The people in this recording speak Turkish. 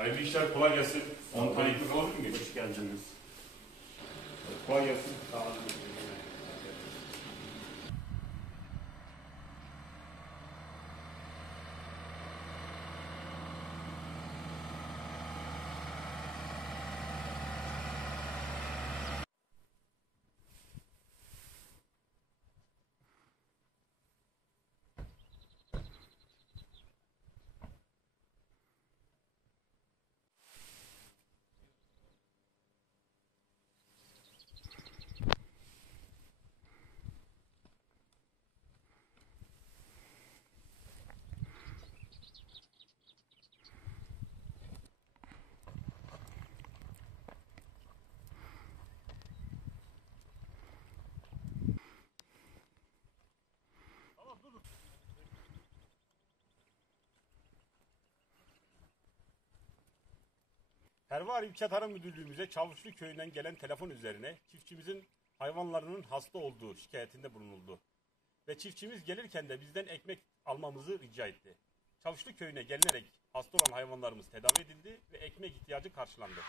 Hayırlı işler, kolay gelsin. 10 tane ekmek alabilir miyim? Hoş geldiniz. Kolay gelsin. Sağ olun. Pervar İlçe Tarım Müdürlüğümüze Çavuşlu Köyü'nden gelen telefon üzerine çiftçimizin hayvanlarının hasta olduğu şikayetinde bulunuldu. Ve çiftçimiz gelirken de bizden ekmek almamızı rica etti. Çavuşlu Köyü'ne gelinerek hasta olan hayvanlarımız tedavi edildi ve ekmek ihtiyacı karşılandı.